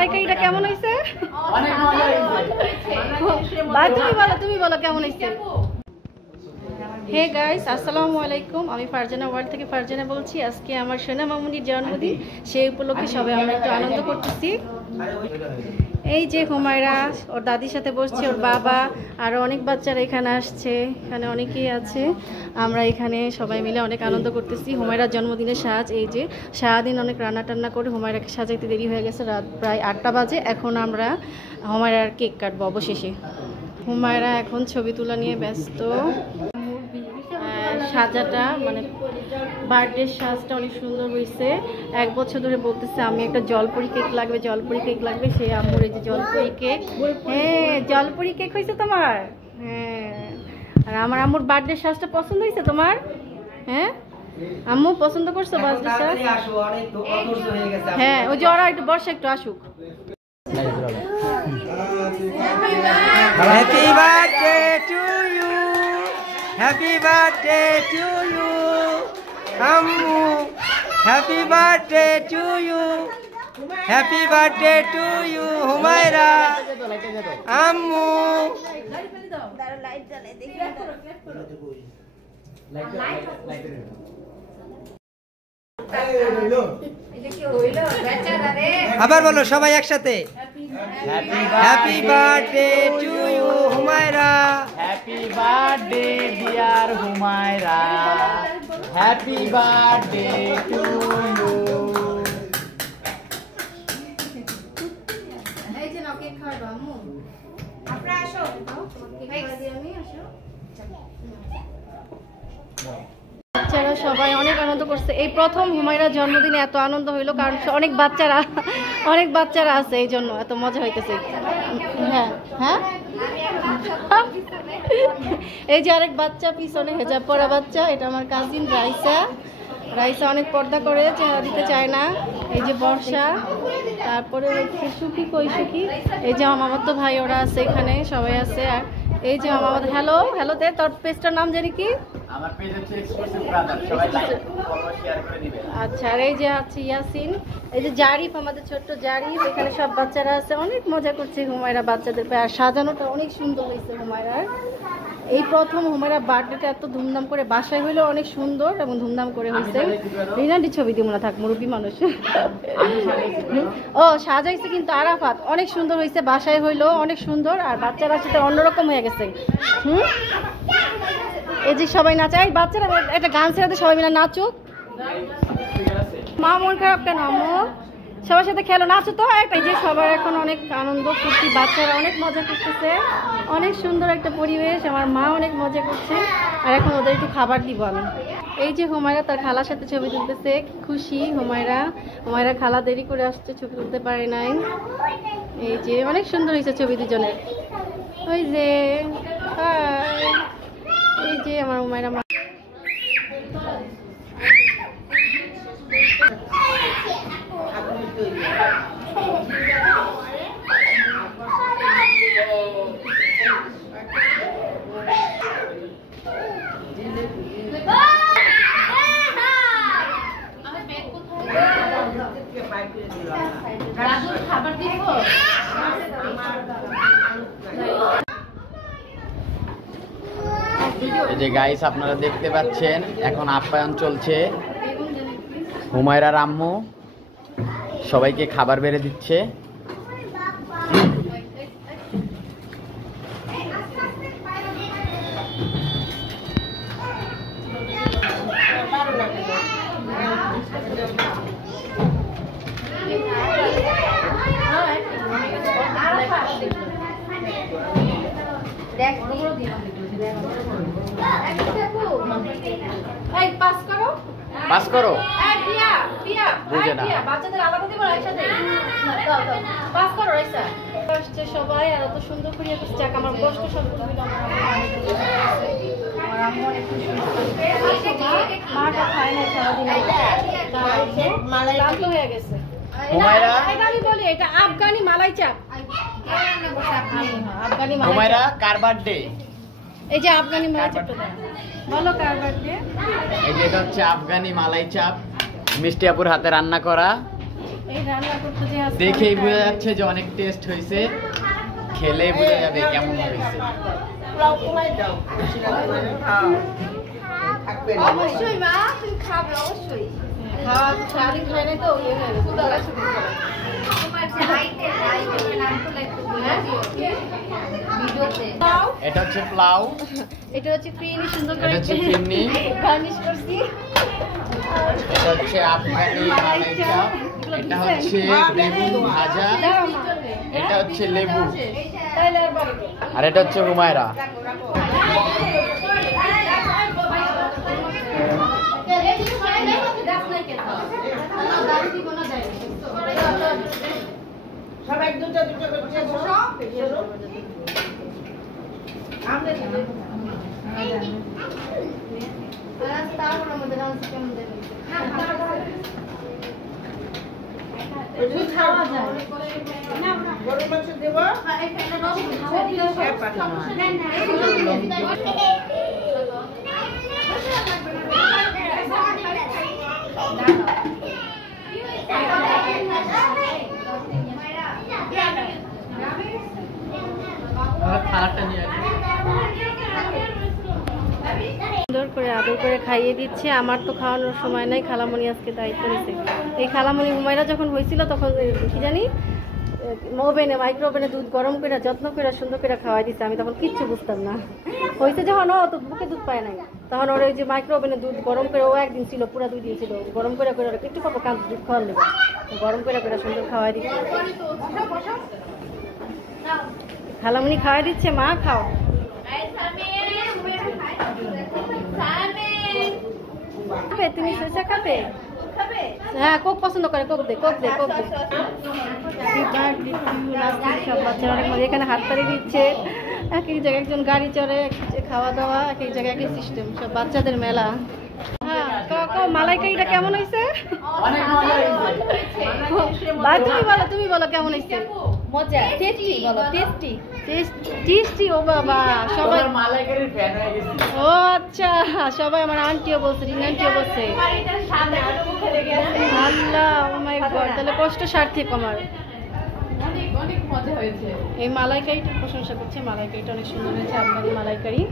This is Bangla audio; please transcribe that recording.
মালাইকারিটা কেমন হয়েছে? অনেক মজা হয়েছে। তুমি বলো কেমন হয়েছে? হে গাইস, আসসালামু আলাইকুম। আমি ফারজানা ওয়ার্ল্ড থেকে ফারজানা বলছি। আজকে আমার সোনা মামুনির জন্মদিন, সেই উপলক্ষে সবাই আমরা একটু আনন্দ করতেছি। এই যে হুমায়রা ওর দাদির সাথে বসছে, ওর বাবা আরও অনেক বাচ্চারা এখানে আসছে, এখানে অনেকেই আছে। আমরা এখানে সবাই মিলে অনেক আনন্দ করতেছি। হুমায়রার জন্মদিনের সাজ, এই যে সারাদিন অনেক রান্না টান্না করে হুমায়রাকে সাজাইতে দেরি হয়ে গেছে, রাত প্রায় 8টা বাজে। এখন আমরা হুমায়রার কেক কাটবো অবশেষে। হুমায়রা এখন ছবি তোলা নিয়ে ব্যস্ত। সাজাটা মানে বার্থডে সাজটা অনেক সুন্দর হয়েছে। 1 বছর ধরে বলতেছে আমি একটা জলপরি কেক লাগবে, জলপরি কেক লাগবে। সেই আম্মুর এই যে জলপরি কেক। হ্যাঁ, জলপরি কেক হয়েছে তোমার? হ্যাঁ। আর আমার আম্মুর বার্থডে সাজটা পছন্দ হয়েছে তোমার? হ্যাঁ আম্মু পছন্দ করছো বার্থডে সাজ? হ্যাঁ, ওই যে ওরা একটু বর্ষা একটু আসুক। Happy birthday to you. Happy birthday to you. Ammu. Happy birthday to you. Happy birthday to you, Humaira. Ammu. আবার বলো সবাই একসাথে। Happy birthday to you Humaira. Happy birthday dear Humaira. Happy birthday to you. এই যে নাও কেক খাওয়াবো আম্মু। আপনারা আসো, কেক খাওয়া দিয়ে আমি আসো। বাচ্চারা সবাই অনেক আনন্দ করছে। এই প্রথম হুমায়রার জন্মদিনে এত আনন্দ হইলো, কারণ অনেক বাচ্চারা আছে, এই জন্য এত মজা হইতেছে। হ্যাঁ হ্যাঁ, এই যে আরেক বাচ্চা পিছনে হেজাব পরা বাচ্চা, এটা আমার কাজিন রাইসা অনেক পর্দা করে, চেহারা দিতে চায় না। এই যে বর্ষা, তারপরে সুখী এই যে আমার তো ভাই ওরা আছে, এখানে সবাই আছে। আর এই যে আমার হ্যালো দে, তোর পেজটার নাম জানি কি? আমার পেজ হচ্ছে এক্সক্লুসিভ ব্রাদার, সবাই লাইক ফলো শেয়ার করে দিবেন। আচ্ছা, আর এই যে আছে ইয়াসিন, এই যে জারিফ, আমাদের ছোট্ট জারিফ। এখানে সব বাচ্চারা আছে, অনেক মজা করছে হুমায়রা বাচ্চাদের। আর সাজানোটা অনেক সুন্দর হয়েছে হুমায়রার। এই প্রথম হুমায়রা বার্থডেটা এত ধুমধাম করে বাসায় হইলো, অনেক সুন্দর এবং ধুমধাম করে হয়েছে। রিনান্ডি ছবি দিব না, থাক মুরব্বী মানুষ। ও সাজাইছে কিন্তু আরাফাত, অনেক সুন্দর হয়েছে, বাসায় হইলো অনেক সুন্দর। আর বাচ্চারা সাথে অন্যরকম হয়ে গেছে। এই যে সবাই নাচে, এই বাচ্চারা একটা গান ছেড়ে সবাই মিলে নাচুক। মা মন খারাপ কেন আম্মু? সবার সাথে খেলো, নাচো তো। এই যে সবার এখন অনেক আনন্দ ফুর্তি, বাচ্চারা অনেক মজা করতেছে, অনেক সুন্দর একটা পরিবেশ। আমার মা অনেক মজা করছে। আর এখন ওদের একটু খাবার দিব আমি। এই যে হুমায়রা তার খালার সাথে ছবি তুলতেছে, খুশি হুমায়রা খালা দেরি করে আসছে, ছবি তুলতে পারে নাই। এই যে অনেক সুন্দর হয়েছে ছবি দুজনের। ওই যে এই যে আমার হুমায়রা মা। খাবার দিব। এই যে গাইস আপনারা দেখতে পাচ্ছেন এখন আপ্যায়ন চলছে। হুমায়রার আম্মু সবাইকে খাবার বেড়ে দিচ্ছে। পাস করো। বুঝে না, বাচ্চাদের আলাদা দিব না, একসাথে পাস করো। রাইসা আসছে সবাই, আর অত সুন্দর করে যাক আমার কষ্ট সব মাটা খায় না সারাদিন, ক্লান্ত হয়ে গেছে। আমি বলি এটা আফগানি মালাই চাপ। আফগানি হুমায়রা কার বার্থডে? এই যে আফগানি মালাই চাপটা বলো কার বার্থডে? এই যে এটা হচ্ছে আফগানি মালাই চাপ, মিষ্টি আপুর হাতে রান্না করা। এই রান্না করতে যে আজকে দেখেই অনেক বোঝা time যাচ্ছে যে অনেক টেস্ট হয়েছে, খেলে বোঝা যাবে কেমন হয়েছে। অবশ্যই মা, তুমি খাবে অবশ্যই। খাওয়া সারাদিন খাই নাই তো ইয়ে হয়ে গেছে দাদা শুধু তোমার যে আইটেমের নামগুলো একটু বলে দিও ভিডিওতে। এটা হচ্ছে পোলাও, এটা হচ্ছে ফিরনি সুন্দর করে এটা হচ্ছে ফিরনি, গার্নিশ করছি। এটা হচ্ছে আফগানি মালাই চাপ, এটা হচ্ছে বেগুন ভাজা, দাঁড়াও মা। এটা হচ্ছে লেবু, তাইলে আর বাড়ি আর এটা হচ্ছে হুমায়রা। সুন্দর করে আদর করে খাইয়ে দিচ্ছে। আমার তো খাওয়ানোর সময় নাই, খালামণি আজকে দায়িত্ব নিছে। এই খালামণি হুমায়রা যখন হয়েছিল তখন কি জানি ওভেনে মাইক্রো ওভেনে দুধ গরম করে যত্ন করে সুন্দর করে খাওয়াই দিচ্ছে। আমি তখন কিচ্ছু বুঝতাম না। হয়েছে যখন ও তো বুকে দুধ পায় নাই, তখন ওর ওই যে মাইক্রো ওভেনে দুধ গরম করে, ও একদিন ছিল পুরো 2 দিন ছিল, গরম করে করে একটু পাবো কাঁচ দুধ খাওয়ার লেগে গরম করে করে সুন্দর খাওয়াই দিচ্ছে। খালামণি খাওয়াই দিচ্ছে, মা খাও। তুমি শেষে খাবে? হ্যাঁ, কোক পছন্দ করে, কোক দে কোক দে কোক দে। সব বাচ্চারা অনেক মজা, এখানে হাত তালি দিচ্ছে। এক এক জায়গায় একজন গাড়ি চড়ে, খাওয়া দাওয়া এক এক জায়গায় এক সিস্টেম, সব বাচ্চাদের মেলা। হ্যাঁ, মালাইকারিটা কেমন হয়েছে? তুমি বলো কেমন হয়েছে? মজা, টেস্টি বলো, টেস্টি। টেস্টি। ও বাবা, সবাই মালাইকারির ফ্যান হয়ে গেছে। ও আচ্ছা, সবাই আমার আন্টিও বলছে, রিনা আন্টিও বলছে। আল্লাহ, ও মাই গড, তাহলে কষ্ট সার্থক আমার। অনেক মজা হয়েছে। এই মালাইকারিটার প্রশংসা করছে, মালাইকারিটা অনেক সুন্দর হয়েছে, আফগানি মালাইকারি।